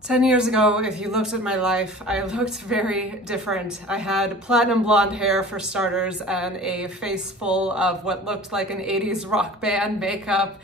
10 years ago, if you looked at my life, I looked very different. I had platinum blonde hair for starters and a face full of what looked like an 80s rock band makeup.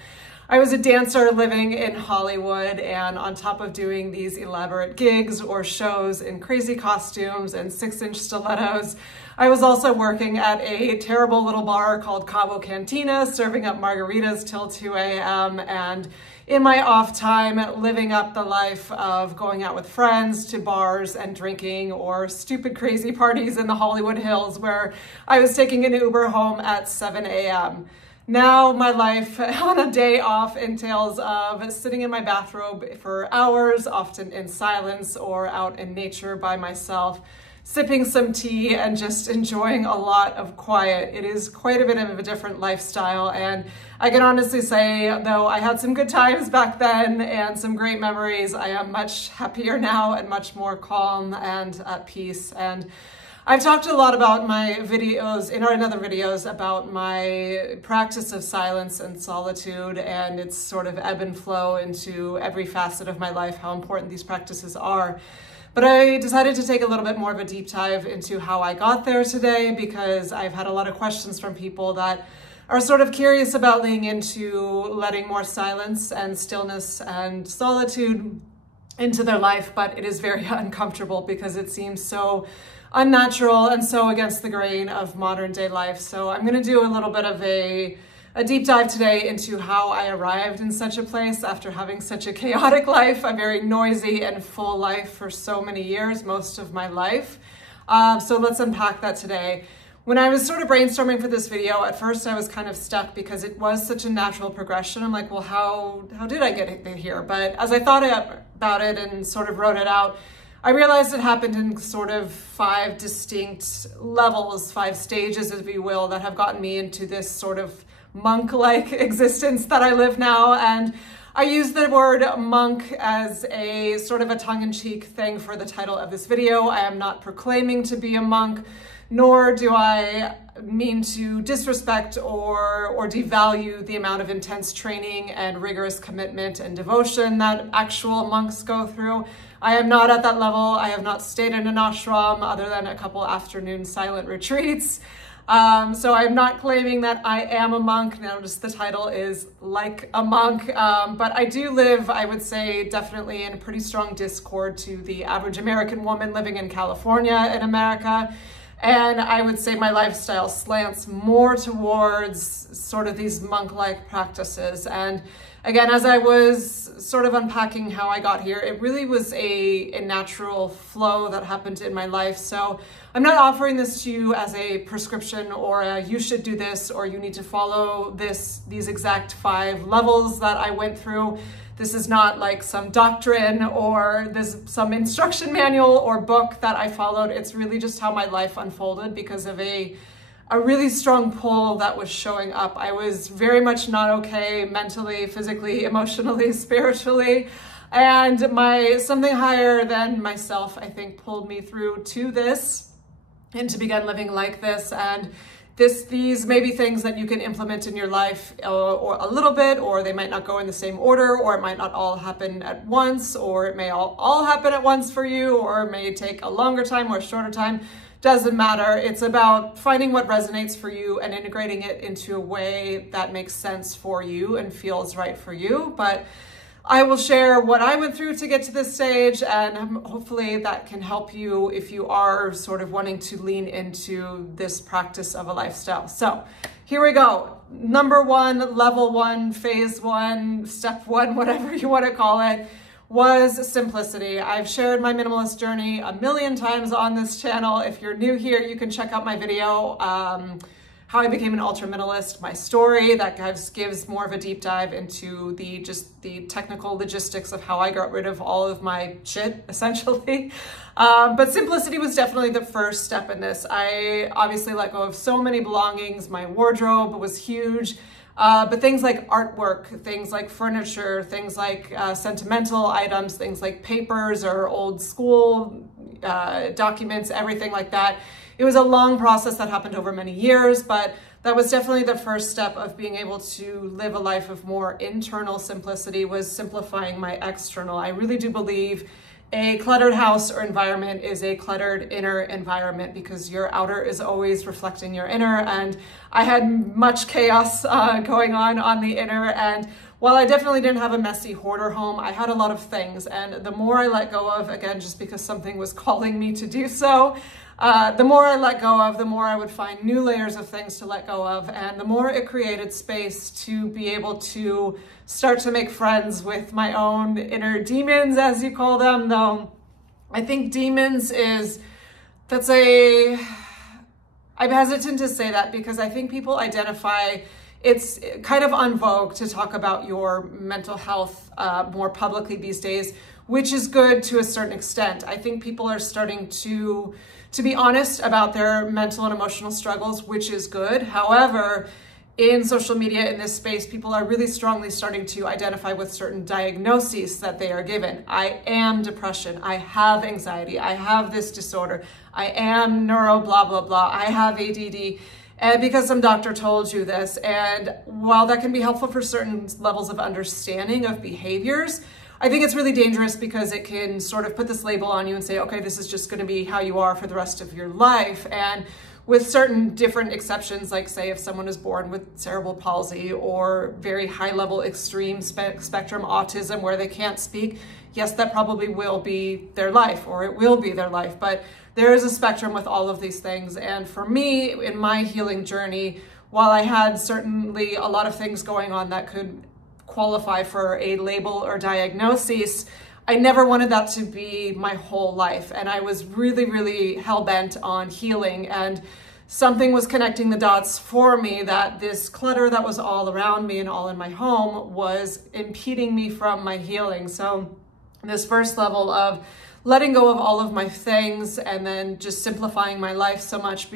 I was a dancer living in Hollywood, and on top of doing these elaborate gigs or shows in crazy costumes and 6-inch stilettos, I was also working at a terrible little bar called Cabo Cantina, serving up margaritas till 2 a.m. and in my off time, living up the life of going out with friends to bars and drinking or stupid crazy parties in the Hollywood Hills where I was taking an Uber home at 7 a.m. Now my life on a day off entails of sitting in my bathrobe for hours, often in silence or out in nature by myself, sipping some tea and just enjoying a lot of quiet. It is quite a bit of a different lifestyle, and I can honestly say, though I had some good times back then and some great memories, I am much happier now and much more calm and at peace. And I've talked a lot about my videos, in other videos, about my practice of silence and solitude and its sort of ebb and flow into every facet of my life, how important these practices are. But I decided to take a little bit more of a deep dive into how I got there today, because I've had a lot of questions from people that are sort of curious about leaning into letting more silence and stillness and solitude into their life, but it is very uncomfortable because it seems so unnatural and so against the grain of modern day life. So I'm going to do a little bit of a deep dive today into how I arrived in such a place after having such a chaotic life, a very noisy and full life for so many years, most of my life. So let's unpack that today. When I was sort of brainstorming for this video, at first I was kind of stuck because it was such a natural progression. I'm like, well, how did I get here? But as I thought about it and sort of wrote it out, I realized it happened in sort of 5 distinct levels, 5 stages, if you will, that have gotten me into this sort of monk-like existence that I live now. And I use the word monk as a sort of a tongue-in-cheek thing for the title of this video. I am not proclaiming to be a monk, nor do I mean to disrespect or devalue the amount of intense training and rigorous commitment and devotion that actual monks go through. I am not at that level. I have not stayed in an ashram other than a couple afternoon silent retreats. So I'm not claiming that I am a monk. Notice the title is like a monk, but I do live, I would say, definitely in a pretty strong discord to the average American woman living in California in America. And I would say my lifestyle slants more towards sort of these monk-like practices. And again, as I was sort of unpacking how I got here, it really was a natural flow that happened in my life. So I'm not offering this to you as a prescription or you should do this or you need to follow these exact 5 levels that I went through. This is not like some doctrine or there's some instruction manual or book that I followed. It's really just how my life unfolded because of a really strong pull that was showing up. I was very much not okay mentally, physically, emotionally, spiritually. And something higher than myself, I think, pulled me through to this and to begin living like this. And these may be things that you can implement in your life or a little bit, or they might not go in the same order, or it might not all happen at once, or it may all happen at once for you, or it may take a longer time or a shorter time. Doesn't matter. It's about finding what resonates for you and integrating it into a way that makes sense for you and feels right for you. But I will share what I went through to get to this stage, and hopefully that can help you if you are sort of wanting to lean into this practice of a lifestyle. So here we go. Number 1, level 1, phase 1, step 1, whatever you want to call it, was simplicity. I've shared my minimalist journey a million times on this channel. If you're new here, you can check out my video, how I became an ultra minimalist, my story that gives more of a deep dive into the technical logistics of how I got rid of all of my shit, essentially. But simplicity was definitely the first step in this. I obviously let go of so many belongings. My wardrobe was huge. But things like artwork, things like furniture, things like sentimental items, things like papers or old school documents, everything like that. It was a long process that happened over many years, but that was definitely the first step of being able to live a life of more internal simplicity, was simplifying my external. I really do believe a cluttered house or environment is a cluttered inner environment, because your outer is always reflecting your inner. And I had much chaos going on the inner. And while I definitely didn't have a messy hoarder home, I had a lot of things. And the more I let go of, again, just because something was calling me to do so, the more I let go of, the more I would find new layers of things to let go of, and the more it created space to be able to start to make friends with my own inner demons, as you call them. Though I think demons I'm hesitant to say that, because I think people identify, it's kind of en vogue to talk about your mental health more publicly these days, which is good to a certain extent. I think people are starting to be honest about their mental and emotional struggles, which is good. However, in social media, in this space, people are really strongly starting to identify with certain diagnoses that they are given. I am depression. I have anxiety. I have this disorder. I am neuro blah, blah, blah. I have ADD. And because some doctor told you this. And while that can be helpful for certain levels of understanding of behaviors, I think it's really dangerous, because it can sort of put this label on you and say, okay, this is just going to be how you are for the rest of your life. And with certain different exceptions, like say if someone is born with cerebral palsy or very high level extreme spectrum autism where they can't speak, yes, that probably will be their life, or it will be their life. But there is a spectrum with all of these things. And for me, in my healing journey, while I had certainly a lot of things going on that could qualify for a label or diagnosis, I never wanted that to be my whole life. And I was really, really hell-bent on healing. And something was connecting the dots for me, that this clutter that was all around me and all in my home was impeding me from my healing. So this first level of letting go of all of my things and then just simplifying my life so much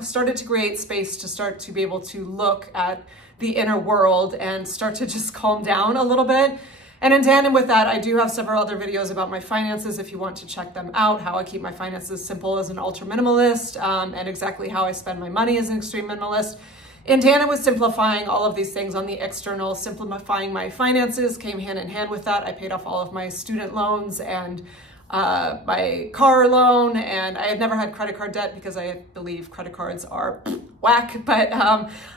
started to create space to start to be able to look at the inner world and start to just calm down a little bit. And in tandem with that, I do have several other videos about my finances if you want to check them out, how I keep my finances simple as an ultra minimalist, and exactly how I spend my money as an extreme minimalist. In tandem with simplifying all of these things on the external, simplifying my finances came hand in hand with that. I paid off all of my student loans and my car loan, and I had never had credit card debt because I believe credit cards are whack, but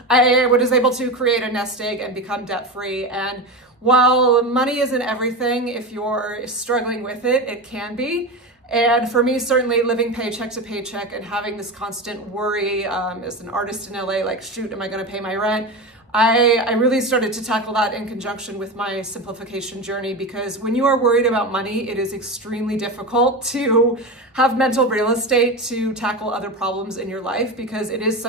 I was able to create a nest egg and become debt-free. And while money isn't everything, if you're struggling with it, it can be. And for me, certainly living paycheck to paycheck and having this constant worry as an artist in LA, like, shoot, am I gonna pay my rent? I really started to tackle that in conjunction with my simplification journey, because when you are worried about money, it is extremely difficult to have mental real estate to tackle other problems in your life, because it is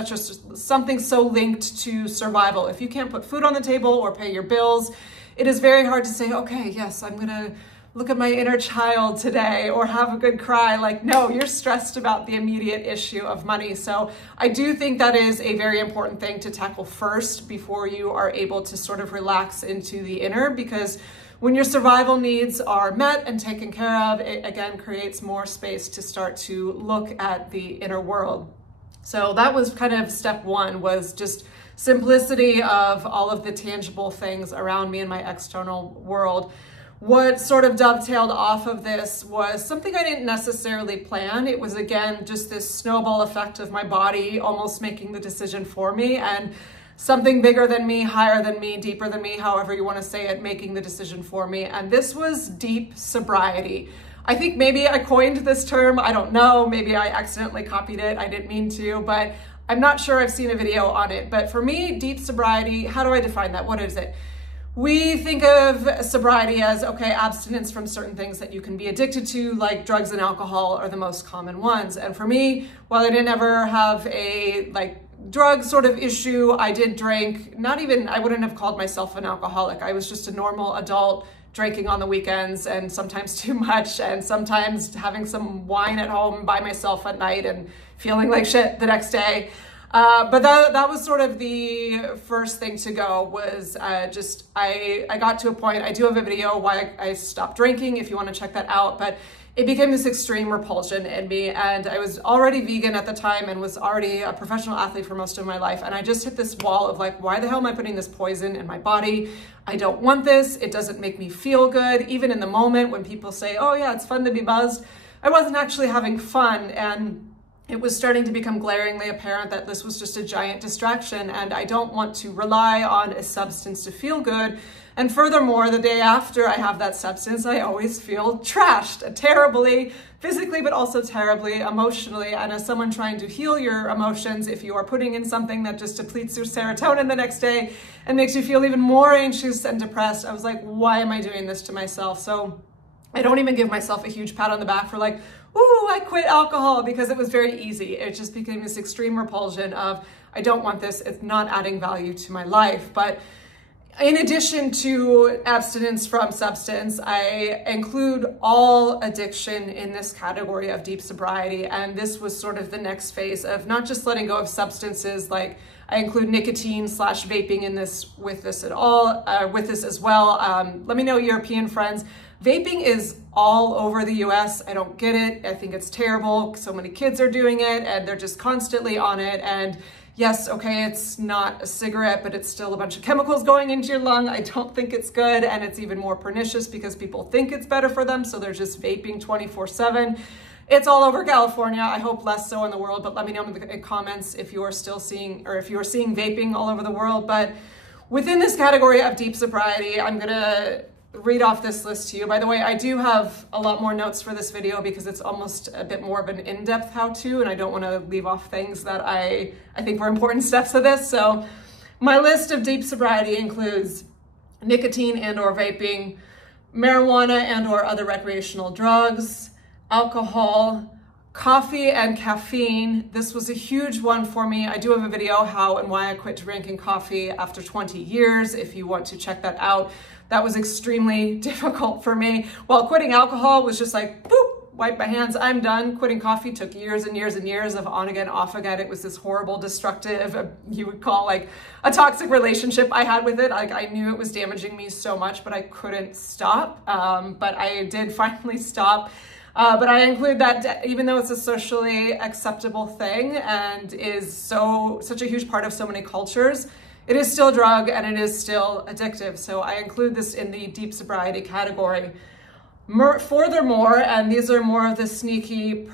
something so linked to survival. If you can't put food on the table or pay your bills, it is very hard to say, okay, yes, I'm gonna look at my inner child today or have a good cry. Like, no, you're stressed about the immediate issue of money. So I do think that is a very important thing to tackle first before you are able to sort of relax into the inner, because when your survival needs are met and taken care of, it again creates more space to start to look at the inner world. So that was kind of step one, was just simplicity of all of the tangible things around me in my external world. What sort of dovetailed off of this was something I didn't necessarily plan. It was, again, just this snowball effect of my body almost making the decision for me, and something bigger than me, higher than me, deeper than me, however you want to say it, making the decision for me. And this was deep sobriety. I think maybe I coined this term. I don't know. Maybe I accidentally copied it. I didn't mean to, but I'm not sure I've seen a video on it. But for me, deep sobriety, how do I define that? What is it? We think of sobriety as, okay, abstinence from certain things that you can be addicted to, like drugs and alcohol are the most common ones. And for me, while I didn't ever have a drug sort of issue, I did drink, I wouldn't have called myself an alcoholic. I was just a normal adult drinking on the weekends, and sometimes too much, and sometimes having some wine at home by myself at night and feeling like shit the next day. But that was sort of the first thing to go, was I got to a point. I do have a video why I stopped drinking if you want to check that out, but it became this extreme repulsion in me, and I was already vegan at the time and was already a professional athlete for most of my life, and I just hit this wall of like, why the hell am I putting this poison in my body? I don't want this. It doesn't make me feel good. Even in the moment when people say, oh yeah, it's fun to be buzzed, I wasn't actually having fun, and it was starting to become glaringly apparent that this was just a giant distraction, and I don't want to rely on a substance to feel good. And furthermore, the day after I have that substance, I always feel trashed, terribly, physically, but also terribly emotionally. And as someone trying to heal your emotions, if you are putting in something that just depletes your serotonin the next day and makes you feel even more anxious and depressed, I was like, why am I doing this to myself? So I don't even give myself a huge pat on the back for like, ooh, I quit alcohol, because it was very easy. It just became this extreme repulsion of, I don't want this. It's not adding value to my life. But in addition to abstinence from substance, I include all addiction in this category of deep sobriety. And this was sort of the next phase of not just letting go of substances, like I include nicotine / vaping in this, with this as well. Let me know, European friends. Vaping is all over the US. I don't get it. I think it's terrible. So many kids are doing it and they're just constantly on it. And yes, okay, it's not a cigarette, but it's still a bunch of chemicals going into your lung. I don't think it's good. And it's even more pernicious because people think it's better for them. So they're just vaping 24/7. It's all over California. I hope less so in the world, but let me know in the comments if you are still seeing, or if you are seeing vaping all over the world. But within this category of deep sobriety, I'm gonna read off this list to you. By the way, I do have a lot more notes for this video because it's almost a bit more of an in-depth how-to, and I don't want to leave off things that I think were important steps of this. So my list of deep sobriety includes nicotine and or vaping, marijuana and or other recreational drugs, alcohol, coffee and caffeine. This was a huge one for me. I do have a video how and why I quit drinking coffee after 20 years, if you want to check that out. That was extremely difficult for me. While quitting alcohol was just like, boop, wipe my hands, I'm done. Quitting coffee took years and years and years of on again, off again. It was this horrible, destructive, you would call like a toxic relationship I had with it. Like I knew it was damaging me so much, but I couldn't stop. But I did finally stop. But I include that even though it's a socially acceptable thing and is such a huge part of so many cultures, it is still a drug and it is still addictive. So I include this in the deep sobriety category. Furthermore, and these are more of the sneaky,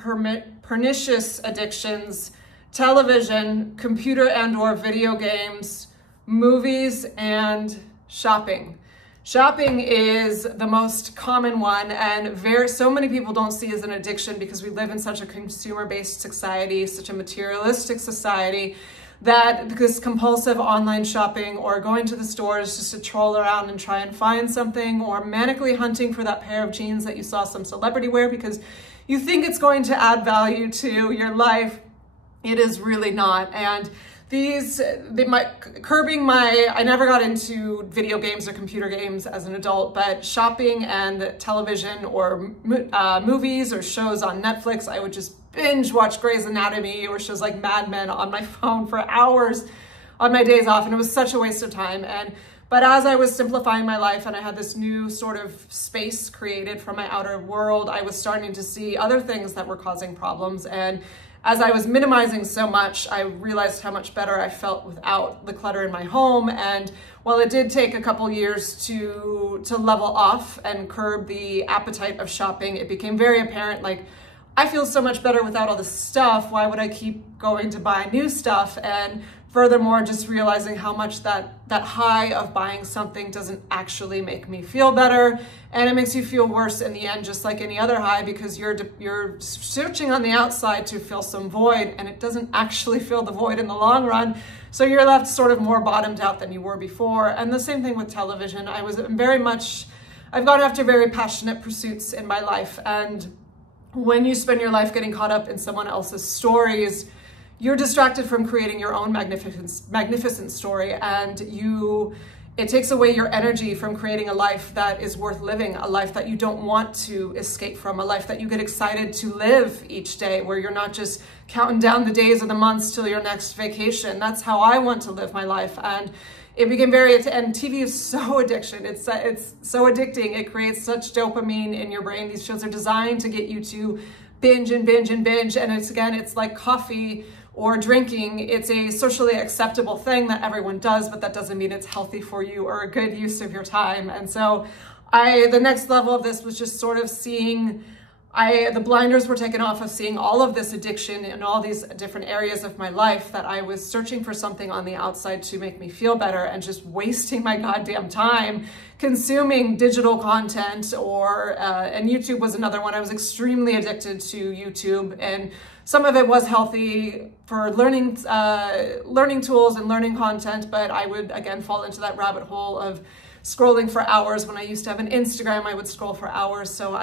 pernicious addictions, television, computer and or video games, movies, and shopping. Shopping is the most common one, and so many people don't see it as an addiction because we live in such a consumer-based society, such a materialistic society, that this compulsive online shopping or going to the stores just to troll around and try and find something, or manically hunting for that pair of jeans that you saw some celebrity wear because you think it's going to add value to your life, it is really not. And I never got into video games or computer games as an adult, but shopping and television or movies or shows on Netflix, I would just binge watch Grey's Anatomy or shows like Mad Men on my phone for hours on my days off, and it was such a waste of time. But as I was simplifying my life and I had this new sort of space created from my outer world, I was starting to see other things that were causing problems. And as I was minimizing so much, I realized how much better I felt without the clutter in my home. And while it did take a couple years to level off and curb the appetite of shopping, it became very apparent, like, I feel so much better without all this stuff. Why would I keep going to buy new stuff? And furthermore, just realizing how much that high of buying something doesn't actually make me feel better. And it makes you feel worse in the end, just like any other high, because you're searching on the outside to fill some void, and it doesn't actually fill the void in the long run. So you're left sort of more bottomed out than you were before. And the same thing with television. I've gone after very passionate pursuits in my life. And when you spend your life getting caught up in someone else's stories, you're distracted from creating your own magnificent story, and It takes away your energy from creating a life that is worth living, a life that you don't want to escape from, a life that you get excited to live each day, where you're not just counting down the days or the months till your next vacation. That's how I want to live my life. And it became and TV is so addiction. It's so addicting. It creates such dopamine in your brain. These shows are designed to get you to binge and binge and binge. And it's like coffee or drinking. It's a socially acceptable thing that everyone does, but that doesn't mean it's healthy for you or a good use of your time. And so the next level of this was just sort of seeing, the blinders were taken off of seeing all of this addiction in all these different areas of my life, that I was searching for something on the outside to make me feel better and just wasting my goddamn time consuming digital content and YouTube was another one. I was extremely addicted to YouTube, and some of it was healthy for learning tools and learning content, but I would again fall into that rabbit hole of scrolling for hours. When I used to have an Instagram, I would scroll for hours. So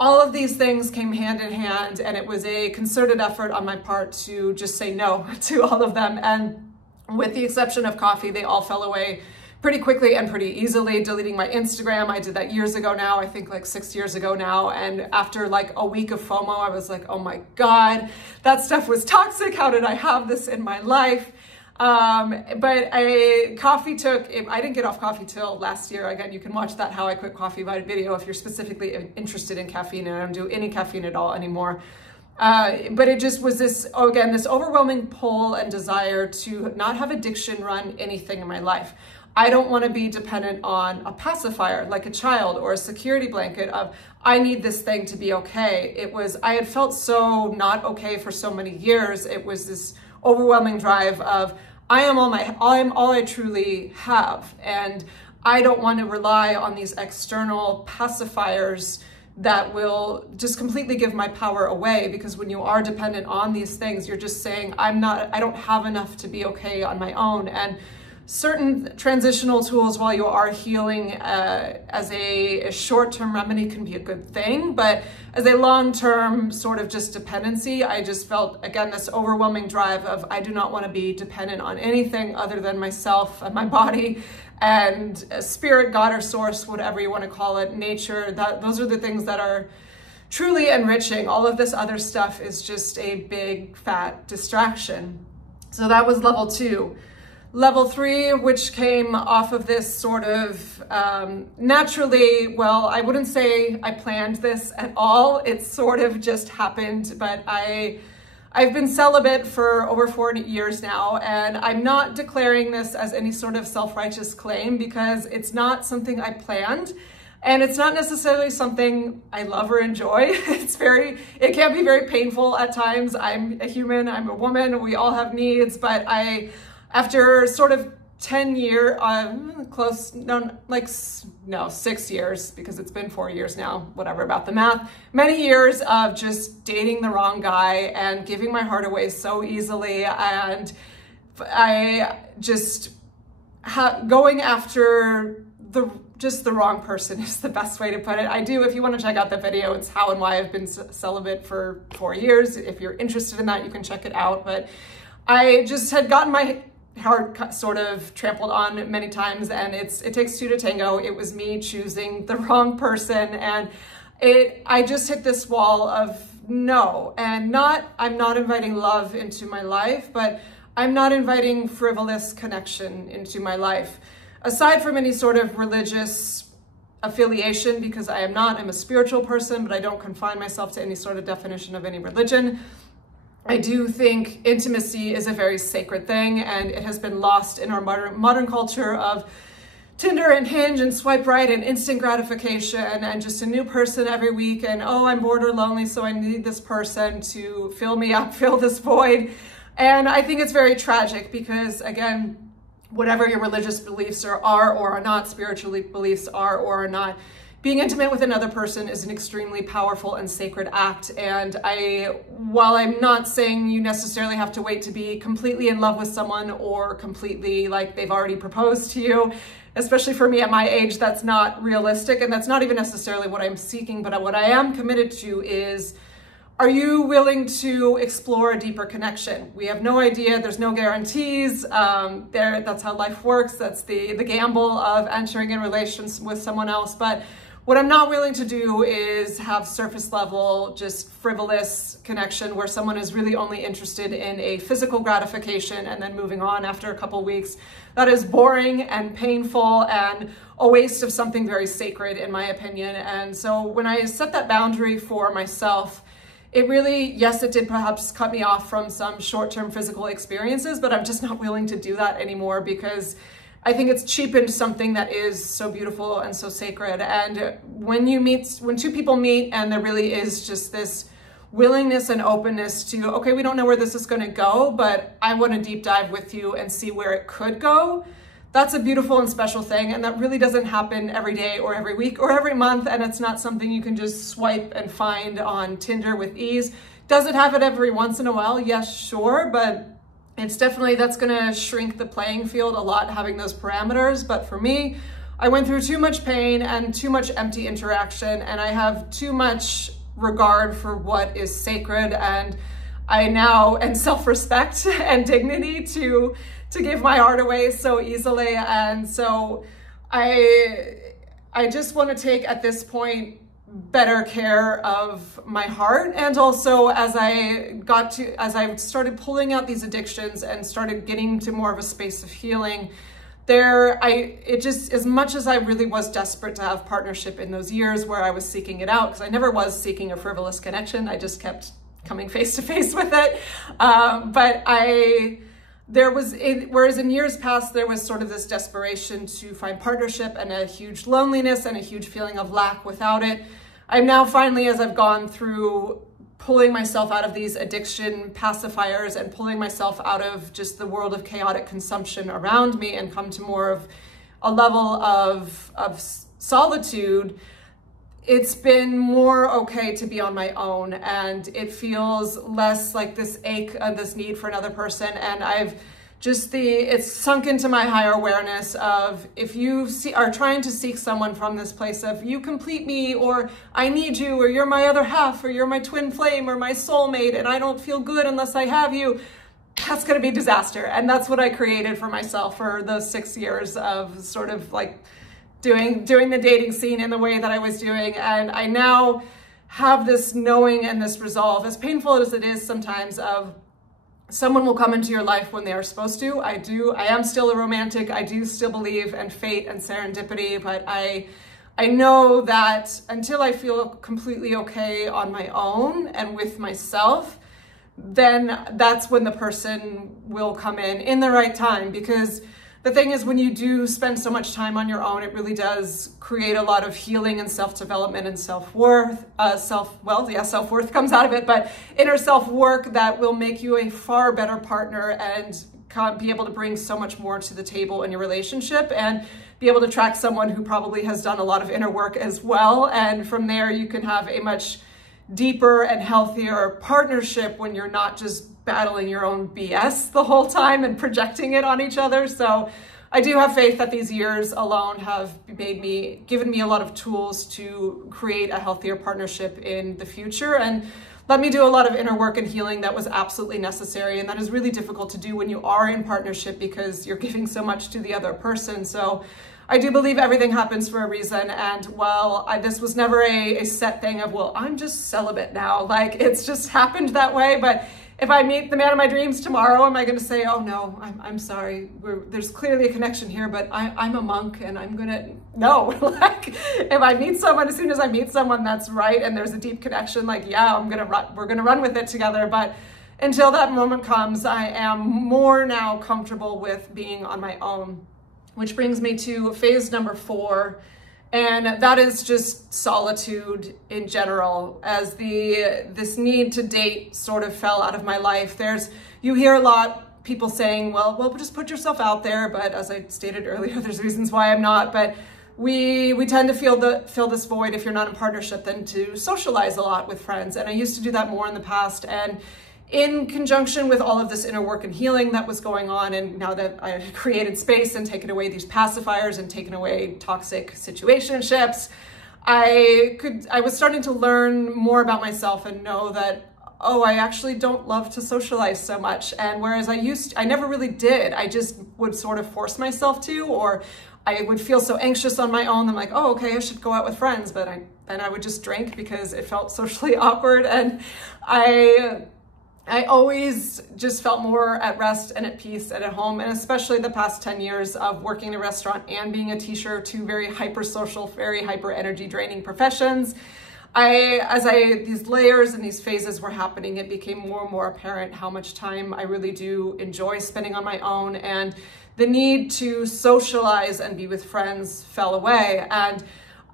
all of these things came hand in hand, and it was a concerted effort on my part to just say no to all of them. And with the exception of coffee, they all fell away pretty quickly and pretty easily. Deleting my Instagram, I did that years ago now, I think like 6 years ago now. And after like a week of FOMO, I was like, oh my God, that stuff was toxic. How did I have this in my life? But I didn't get off coffee till last year. Again, you can watch that How I Quit Coffee video if you're specifically interested in caffeine, and I don't do any caffeine at all anymore. But it just was this overwhelming pull and desire to not have addiction run anything in my life. I don't want to be dependent on a pacifier like a child or a security blanket of, I need this thing to be okay. I had felt so not okay for so many years. It was this overwhelming drive of, I am all I truly have. And I don't want to rely on these external pacifiers that will just completely give my power away, because when you are dependent on these things, you're just saying, I don't have enough to be okay on my own. And certain transitional tools while you are healing as a short-term remedy can be a good thing, but as a long-term sort of just dependency, I just felt, again, this overwhelming drive of, I do not want to be dependent on anything other than myself and my body and spirit, God, or source, whatever you want to call it, nature. Those are the things that are truly enriching. All of this other stuff is just a big fat distraction. So that was level 2. Level 3, which came off of this sort of naturally, well, I wouldn't say I planned this at all. It sort of just happened, but I've been celibate for over 4 years now, and I'm not declaring this as any sort of self-righteous claim, because it's not something I planned, and it's not necessarily something I love or enjoy. It can be very painful at times. I'm a human, I'm a woman, we all have needs, but after sort of 10 years, 6 years, because it's been 4 years now, whatever about the math, many years of just dating the wrong guy and giving my heart away so easily. And I just going after the wrong person is the best way to put it. If you want to check out the video, it's how and why I've been celibate for 4 years. If you're interested in that, you can check it out. But I just had gotten my heart sort of trampled on many times, and it takes two to tango. It was me choosing the wrong person, and I just hit this wall of no. And I'm not inviting love into my life, but I'm not inviting frivolous connection into my life. Aside from any sort of religious affiliation, because I'm a spiritual person, but I don't confine myself to any sort of definition of any religion. I do think intimacy is a very sacred thing, and it has been lost in our modern culture of Tinder and Hinge and swipe right and instant gratification and just a new person every week, and oh, I'm bored or lonely, so I need this person to fill me up, fill this void. And I think it's very tragic because, again, whatever your religious beliefs are or are not, spiritual beliefs are or are not, being intimate with another person is an extremely powerful and sacred act. And while I'm not saying you necessarily have to wait to be completely in love with someone or completely like they've already proposed to you, especially for me at my age, that's not realistic. And that's not even necessarily what I'm seeking, but what I am committed to is Are you willing to explore a deeper connection? We have no idea. There's no guarantees. That's how life works. That's the gamble of entering in relations with someone else. But what I'm not willing to do is have surface level, just frivolous connection where someone is really only interested in a physical gratification and then moving on after a couple weeks. That is boring and painful and a waste of something very sacred, in my opinion. And so when I set that boundary for myself, it really, yes, it did perhaps cut me off from some short-term physical experiences, but I'm just not willing to do that anymore because I think it's cheapened something that is so beautiful and so sacred. And when two people meet and there really is just this willingness and openness to, okay, we don't know where this is going to go, but I want to deep dive with you and see where it could go. That's a beautiful and special thing. And that really doesn't happen every day or every week or every month. And it's not something you can just swipe and find on Tinder with ease. Does it have it every once in a while? Yes, sure. But it's definitely, that's going to shrink the playing field a lot, having those parameters. But for me, I went through too much pain and too much empty interaction, and I have too much regard for what is sacred, and I now, and self-respect and dignity to give my heart away so easily. And so I just want to take, at this point, better care of my heart. And also as I started pulling out these addictions and started getting to more of a space of healing, as much as I really was desperate to have partnership in those years where I was seeking it out, because I never was seeking a frivolous connection, I just kept coming face to face with it. Whereas in years past, there was sort of this desperation to find partnership and a huge loneliness and a huge feeling of lack without it. I'm now finally, as I've gone through pulling myself out of these addiction pacifiers and pulling myself out of just the world of chaotic consumption around me and come to more of a level of solitude, it's been more okay to be on my own, and it feels less like this ache and this need for another person. And it's sunk into my higher awareness of, if you are trying to seek someone from this place of you complete me, or I need you, or you're my other half, or you're my twin flame, or my soulmate, and I don't feel good unless I have you, that's going to be disaster. And that's what I created for myself for those 6 years of sort of like doing the dating scene in the way that I was doing. And I now have this knowing and this resolve, as painful as it is sometimes, of someone will come into your life when they are supposed to. I am still a romantic. I do still believe in fate and serendipity, but I know that until I feel completely okay on my own and with myself, then that's when the person will come in the right time. Because the thing is, when you do spend so much time on your own, it really does create a lot of healing and self-development and self-worth. Self-worth comes out of it, but inner self-work that will make you a far better partner and be able to bring so much more to the table in your relationship, and be able to attract someone who probably has done a lot of inner work as well. And from there, you can have a much deeper and healthier partnership when you're not just battling your own BS the whole time and projecting it on each other. So I do have faith that these years alone have given me a lot of tools to create a healthier partnership in the future, and let me do a lot of inner work and healing that was absolutely necessary. And that is really difficult to do when you are in partnership, because you're giving so much to the other person. So I do believe everything happens for a reason. And while this was never a set thing of, well, I'm just celibate now, like it's just happened that way. But if I meet the man of my dreams tomorrow, am I going to say, oh no, I'm sorry, there's clearly a connection here, but I'm a monk and I'm going to, no. Like if I meet someone, as soon as I meet someone that's right and there's a deep connection, like, yeah, we're going to run with it together. But until that moment comes, I am more now comfortable with being on my own, which brings me to phase number 4. And that is just solitude in general, as this need to date sort of fell out of my life. You hear a lot people saying, well, just put yourself out there. But as I stated earlier, there's reasons why I'm not. But we tend to fill this void, if you're not in partnership, than to socialize a lot with friends. And I used to do that more in the past. And in conjunction with all of this inner work and healing that was going on, and now that I had created space and taken away these pacifiers and taken away toxic situationships, I was starting to learn more about myself and know that, oh, I actually don't love to socialize so much. And whereas I never really did. I just would sort of force myself to, or I would feel so anxious on my own. I'm like, oh, okay, I should go out with friends. But I would just drink because it felt socially awkward. And I always just felt more at rest and at peace and at home. And especially the past 10 years of working in a restaurant and being a teacher, two very hyper social, very hyper energy draining professions. As these layers and these phases were happening, it became more and more apparent how much time I really do enjoy spending on my own, and the need to socialize and be with friends fell away. And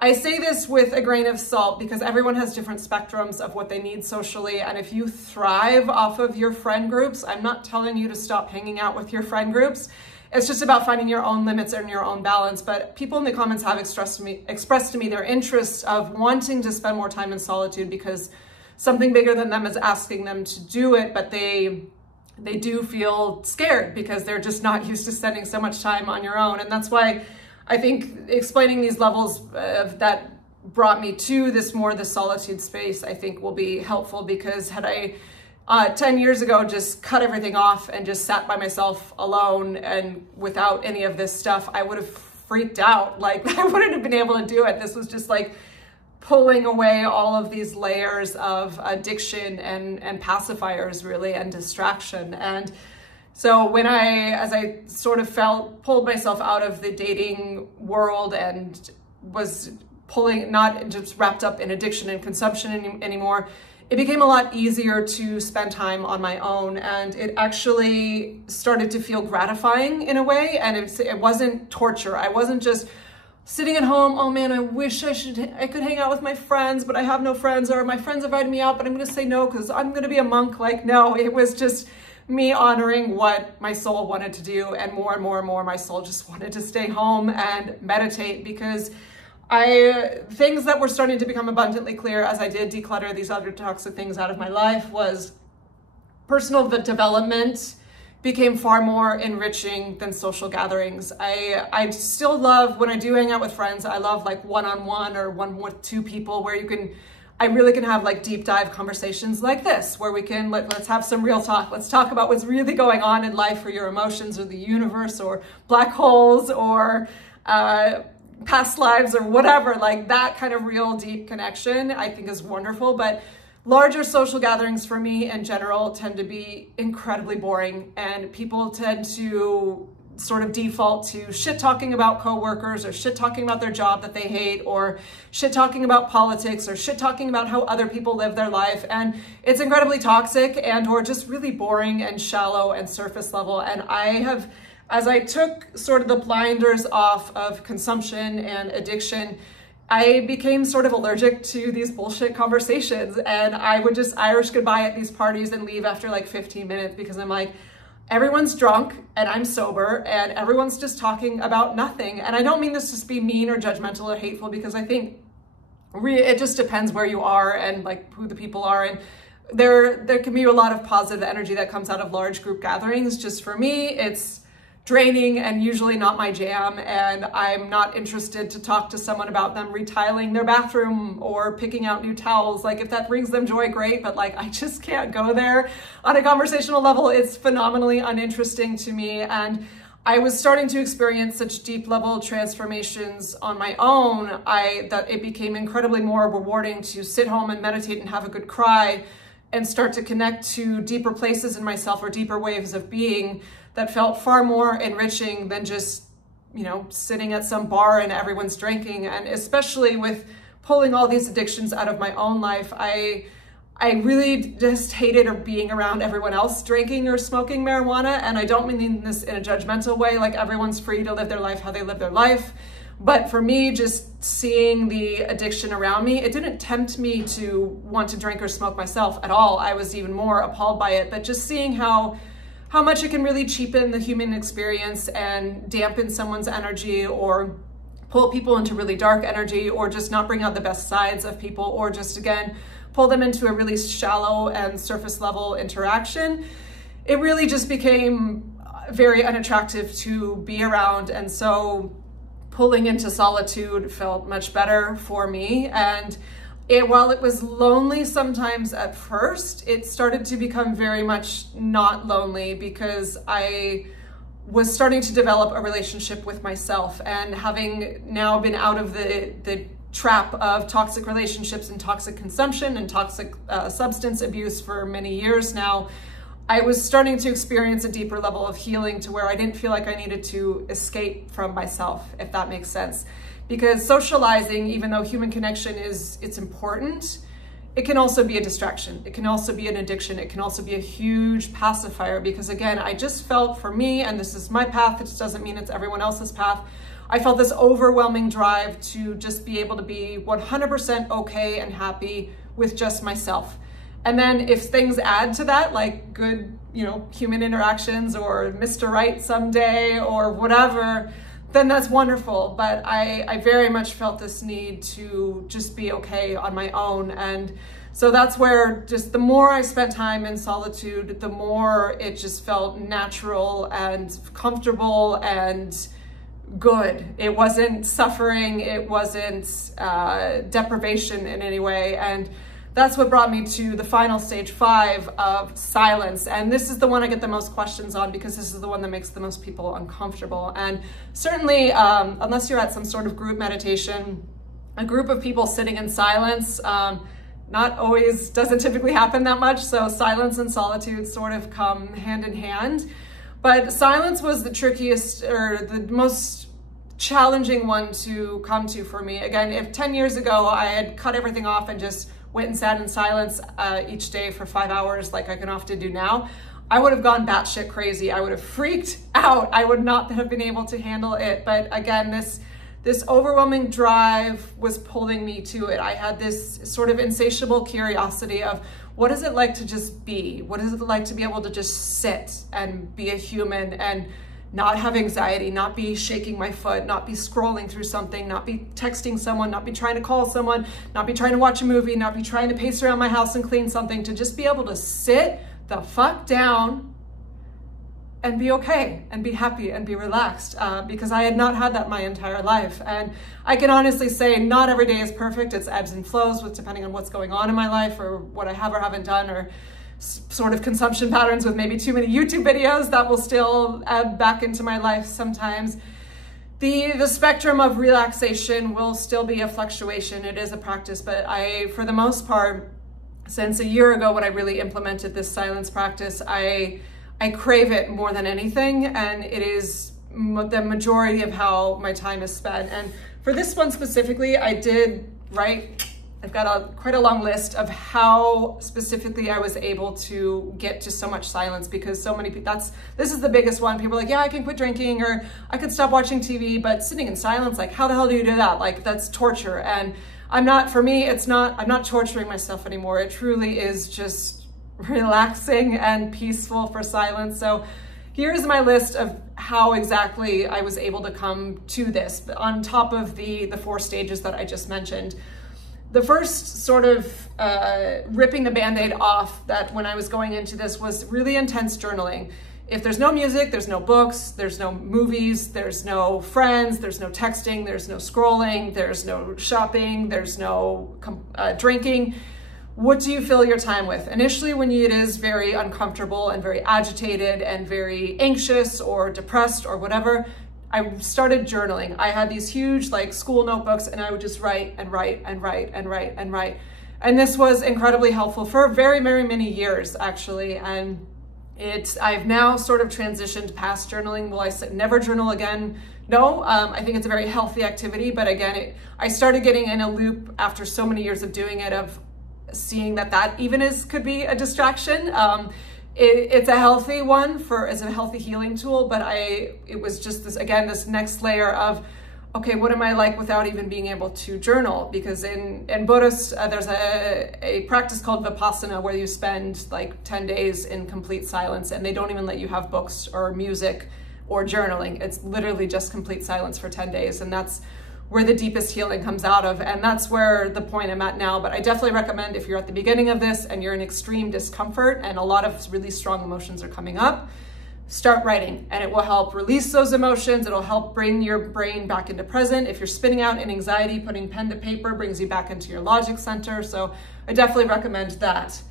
I say this with a grain of salt because everyone has different spectrums of what they need socially. And if you thrive off of your friend groups, I'm not telling you to stop hanging out with your friend groups. It's just about finding your own limits and your own balance. But people in the comments have expressed to me their interest of wanting to spend more time in solitude because something bigger than them is asking them to do it, but they do feel scared because they're just not used to spending so much time on your own. And that's why I think explaining these levels that brought me to this solitude space, I think will be helpful, because had I 10 years ago just cut everything off and just sat by myself alone and without any of this stuff, I would have freaked out. Like, I wouldn't have been able to do it. This was just like pulling away all of these layers of addiction and pacifiers, really, and distraction. And so as I sort of pulled myself out of the dating world and was not just wrapped up in addiction and consumption anymore, it became a lot easier to spend time on my own, and it actually started to feel gratifying in a way, and it wasn't torture. I wasn't just sitting at home, oh man, I wish I could hang out with my friends, but I have no friends, or my friends invited me out, but I'm gonna say no because I'm gonna be a monk. Like, no, it was just me honoring what my soul wanted to do, and more and more and more my soul just wanted to stay home and meditate, because things that were starting to become abundantly clear as I did declutter these other toxic things out of my life was personal development became far more enriching than social gatherings. I still love, when I do hang out with friends, I love like one-on-one or one with two people where I really can have like deep dive conversations like this, where we can, let's have some real talk. Let's talk about what's really going on in life, or your emotions, or the universe, or black holes, or past lives, or whatever. Like, that kind of real deep connection I think is wonderful. But larger social gatherings for me in general tend to be incredibly boring, and people tend to sort of default to shit talking about coworkers, or shit talking about their job that they hate, or shit talking about politics, or shit talking about how other people live their life. And it's incredibly toxic or just really boring and shallow and surface level. And as I took sort of the blinders off of consumption and addiction, I became sort of allergic to these bullshit conversations, and I would just Irish goodbye at these parties and leave after like 15 minutes, because I'm like, everyone's drunk and I'm sober and everyone's just talking about nothing. And I don't mean this to be mean or judgmental or hateful, because I think it just depends where you are and like who the people are. And there can be a lot of positive energy that comes out of large group gatherings. Just for me, it's draining and usually not my jam, and I'm not interested to talk to someone about them retiling their bathroom or picking out new towels. Like, if that brings them joy, great, but like, I just can't go there on a conversational level. It's phenomenally uninteresting to me. And I was starting to experience such deep level transformations on my own that it became incredibly more rewarding to sit home and meditate and have a good cry and start to connect to deeper places in myself, or deeper waves of being, that felt far more enriching than just, sitting at some bar and everyone's drinking. And especially with pulling all these addictions out of my own life, I really just hated being around everyone else drinking or smoking marijuana. And I don't mean this in a judgmental way, like everyone's free to live their life how they live their life. But for me, just seeing the addiction around me, it didn't tempt me to want to drink or smoke myself at all. I was even more appalled by it. But just seeing how much it can really cheapen the human experience and dampen someone's energy, or pull people into really dark energy, or just not bring out the best sides of people, or just, again, pull them into a really shallow and surface level interaction, it really just became very unattractive to be around. And so pulling into solitude felt much better for me. And while it was lonely sometimes at first, it started to become very much not lonely, because I was starting to develop a relationship with myself, and having now been out of the trap of toxic relationships and toxic consumption and toxic substance abuse for many years now, I was starting to experience a deeper level of healing, to where I didn't feel like I needed to escape from myself, if that makes sense. Because socializing, even though human connection it's important, it can also be a distraction. It can also be an addiction. It can also be a huge pacifier, because again, I just felt, for me, and this is my path, it doesn't mean it's everyone else's path, I felt this overwhelming drive to just be able to be 100% okay and happy with just myself. And then if things add to that, like good, human interactions, or Mr. Right someday, or whatever, then that's wonderful. But I very much felt this need to just be okay on my own. And so that's where, just the more I spent time in solitude, the more it just felt natural and comfortable and good. It wasn't suffering, it wasn't deprivation in any way. And that's what brought me to the final stage 5 of silence. And this is the one I get the most questions on, because this is the one that makes the most people uncomfortable. And certainly, unless you're at some sort of group meditation, a group of people sitting in silence, doesn't typically happen that much. So silence and solitude sort of come hand in hand. But silence was the trickiest, or the most challenging one to come to for me. Again, if 10 years ago I had cut everything off and just went and sat in silence each day for 5 hours, like I can often do now, I would have gone batshit crazy. I would have freaked out. I would not have been able to handle it. But again, this overwhelming drive was pulling me to it. I had this sort of insatiable curiosity of, what is it like to just be? What is it like to be able to just sit and be a human and not have anxiety, not be shaking my foot, not be scrolling through something, not be texting someone, not be trying to call someone, not be trying to watch a movie, not be trying to pace around my house and clean something, to just be able to sit the fuck down and be okay and be happy and be relaxed, because I had not had that my entire life. And I can honestly say not every day is perfect. It's ebbs and flows with depending on what's going on in my life, or what I have or haven't done, or sort of consumption patterns with maybe too many YouTube videos that will still ebb back into my life sometimes. The spectrum of relaxation will still be a fluctuation. It is a practice, but for the most part, since a year ago when I really implemented this silence practice, I crave it more than anything, and it is the majority of how my time is spent. And for this one specifically, I've got quite a long list of how specifically I was able to get to so much silence, because so many people, this is the biggest one. People are like, yeah, I can quit drinking, or I could stop watching TV, but sitting in silence, like, how the hell do you do that? Like, that's torture. And I'm not torturing myself anymore. It truly is just relaxing and peaceful for silence. So here's my list of how exactly I was able to come to this, on top of the 4 stages that I just mentioned. The first sort of ripping the Band-Aid off, that when I was going into this, was really intense journaling. If there's no music, there's no books, there's no movies, there's no friends, there's no texting, there's no scrolling, there's no shopping, there's no drinking. What do you fill your time with? Initially, when it is very uncomfortable and very agitated and very anxious or depressed or whatever, I started journaling. I had these huge school notebooks, and I would just write and write and write and write and write. And this was incredibly helpful for very, very many years, actually. And I've now sort of transitioned past journaling. Will I never journal again? No, I think it's a very healthy activity. But again, I started getting in a loop after so many years of doing it, of seeing that even could be a distraction. It's a healthy one as a healthy healing tool, but it was just this next layer of, okay, what am I like without even being able to journal? Because in Buddhist, there's a practice called Vipassana, where you spend 10 days in complete silence, and they don't even let you have books or music or journaling. It's literally just complete silence for 10 days. And that's where the deepest healing comes out of. And that's where the point I'm at now. But I definitely recommend, if you're at the beginning of this and you're in extreme discomfort and a lot of really strong emotions are coming up, start writing, and it will help release those emotions. It'll help bring your brain back into present. If you're spinning out in anxiety, putting pen to paper brings you back into your logic center. So I definitely recommend that.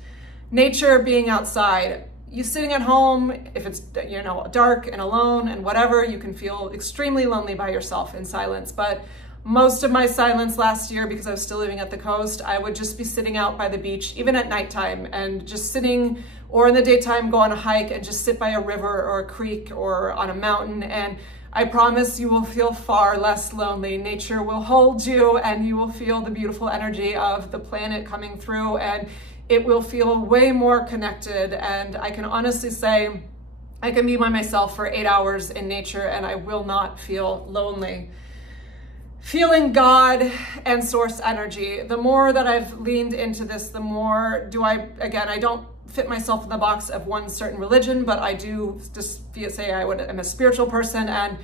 Nature, being outside. You sitting at home, if it's, you know, dark and alone and whatever, you can feel extremely lonely by yourself in silence. But most of my silence last year, because I was still living at the coast, I would just be sitting out by the beach, even at nighttime, and just sitting, or in the daytime, go on a hike and just sit by a river or a creek or on a mountain. And I promise you will feel far less lonely. Nature will hold you, and you will feel the beautiful energy of the planet coming through, and it will feel way more connected. And I can honestly say, I can be by myself for 8 hours in nature and I will not feel lonely. Feeling God and source energy. The more that I've leaned into this, the more do I don't fit myself in the box of one certain religion, but I do just say I'm a spiritual person. And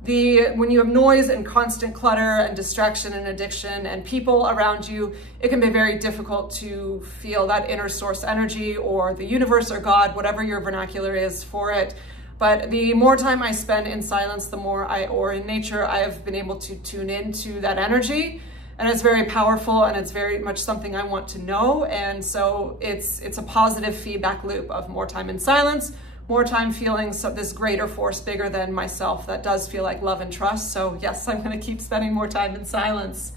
when you have noise and constant clutter and distraction and addiction and people around you, it can be very difficult to feel that inner source energy or the universe or God, whatever your vernacular is for it. But the more time I spend in silence, the more or in nature, I have been able to tune into that energy. And it's very powerful, and it's very much something I want to know. And so it's a positive feedback loop of more time in silence, more time feeling this greater force bigger than myself that does feel like love and trust. So yes, I'm going to keep spending more time in silence.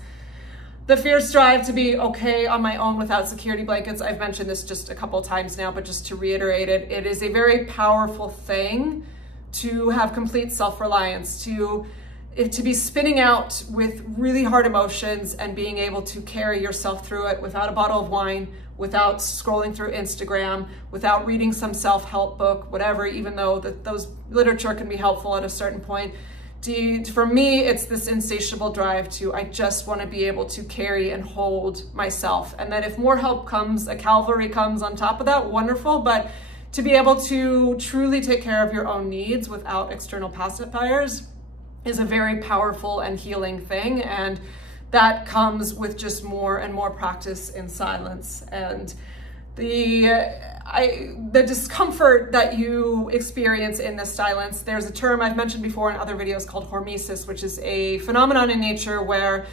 The fierce strive to be okay on my own without security blankets. I've mentioned this just a couple of times now, but just to reiterate it, it is a very powerful thing to have complete self-reliance, to be spinning out with really hard emotions and being able to carry yourself through it without a bottle of wine, without scrolling through Instagram, without reading some self-help book, whatever, even though those literature can be helpful at a certain point. For me, it's this insatiable drive to, I just want to be able to carry and hold myself. And then if more help comes, a cavalry comes on top of that, wonderful. But to be able to truly take care of your own needs without external pacifiers is a very powerful and healing thing. And that comes with just more and more practice in silence. And the discomfort that you experience in this silence, there's a term I've mentioned before in other videos called hormesis, which is a phenomenon in nature where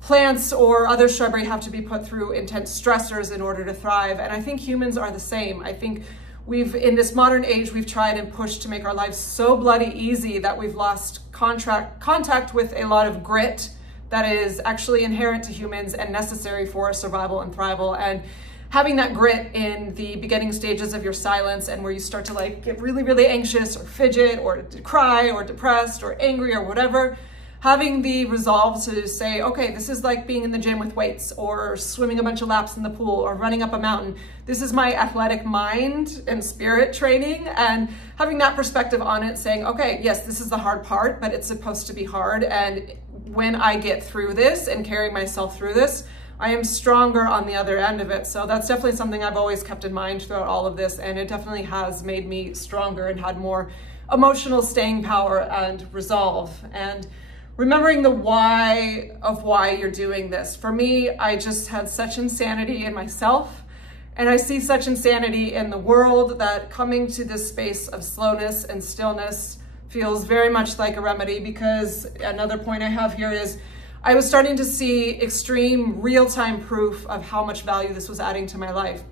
plants or other shrubbery have to be put through intense stressors in order to thrive. And I think humans are the same. I think in this modern age, we've tried and pushed to make our lives so bloody easy that we've lost contact with a lot of grit that is actually inherent to humans and necessary for survival and thrival. And having that grit in the beginning stages of your silence, and where you start to like get really, really anxious or fidget or cry or depressed or angry or whatever, having the resolve to say, okay, this is like being in the gym with weights or swimming a bunch of laps in the pool or running up a mountain. This is my athletic mind and spirit training, and having that perspective on it, saying, okay, yes, this is the hard part, but it's supposed to be hard. And when I get through this and carry myself through this, I am stronger on the other end of it. So that's definitely something I've always kept in mind throughout all of this. And it definitely has made me stronger and had more emotional staying power and resolve. And remembering the why of why you're doing this. For me, I just had such insanity in myself, and I see such insanity in the world that coming to this space of slowness and stillness feels very much like a remedy. Because another point I have here is I was starting to see extreme real-time proof of how much value this was adding to my life.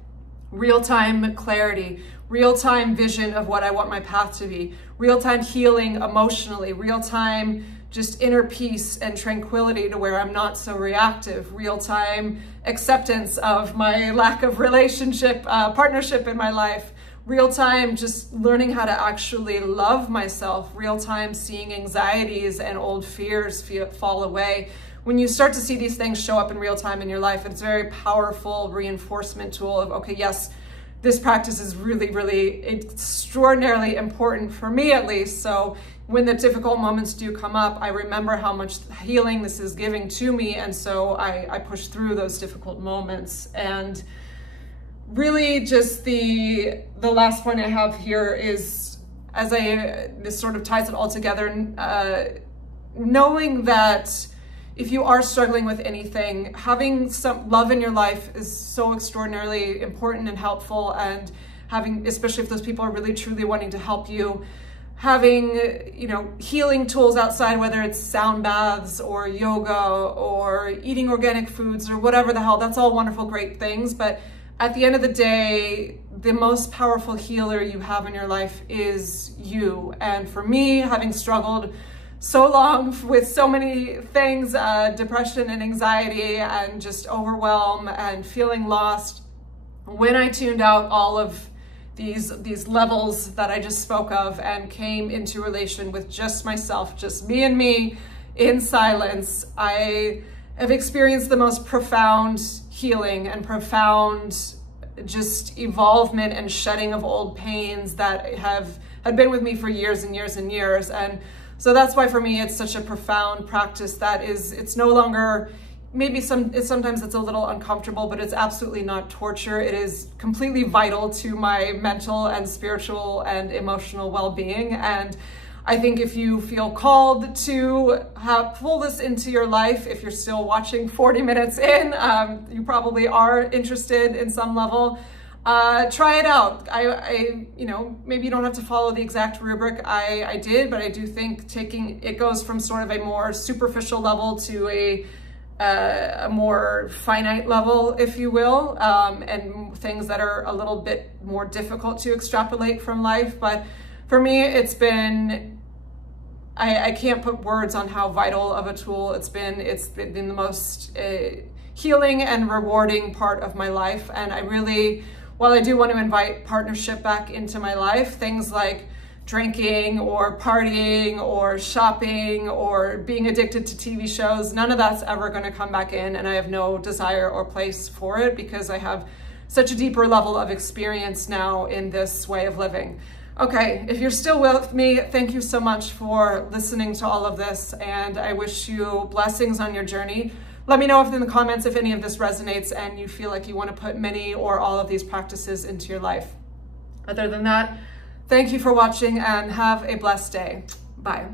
Real-time clarity, real-time vision of what I want my path to be, real-time healing emotionally, real-time just inner peace and tranquility to where I'm not so reactive, real-time acceptance of my lack of partnership in my life, real-time just learning how to actually love myself, real-time seeing anxieties and old fears fall away. When you start to see these things show up in real time in your life, it's a very powerful reinforcement tool of, okay, yes, this practice is really, really extraordinarily important for me at least. So when the difficult moments do come up, I remember how much healing this is giving to me. And so I push through those difficult moments. And really just the last point I have here is, this sort of ties it all together, knowing that if you are struggling with anything, having some love in your life is so extraordinarily important and helpful, and especially if those people are really truly wanting to help you, having, you know, healing tools outside, whether it's sound baths or yoga or eating organic foods or whatever the hell, that's all wonderful, great things. But at the end of the day, the most powerful healer you have in your life is you. And for me, having struggled so long with so many things, depression and anxiety and just overwhelm and feeling lost, when I tuned out all of these levels that I just spoke of and came into relation with just myself, just me and me in silence, I have experienced the most profound healing and profound just evolvement and shedding of old pains that had been with me for years and years and years. And so that's why for me it's such a profound practice that it's no longer, maybe sometimes it's a little uncomfortable, but it's absolutely not torture. It is completely vital to my mental and spiritual and emotional well-being. And I think if you feel called to pull this into your life, if you're still watching 40 minutes in, you probably are interested in some level. Try it out. You know, maybe you don't have to follow the exact rubric I did, but I do think it goes from sort of a more superficial level to a more finite level, if you will, and things that are a little bit more difficult to extrapolate from life. But for me, it's been, I can't put words on how vital of a tool it's been. It's been the most healing and rewarding part of my life. And I really, while I do want to invite partnership back into my life, things like drinking or partying or shopping or being addicted to TV shows, none of that's ever going to come back in, and I have no desire or place for it because I have such a deeper level of experience now in this way of living. Okay, if you're still with me, thank you so much for listening to all of this, and I wish you blessings on your journey. Let me know in the comments if any of this resonates and you feel like you want to put many or all of these practices into your life. Other than that, thank you for watching and have a blessed day. Bye.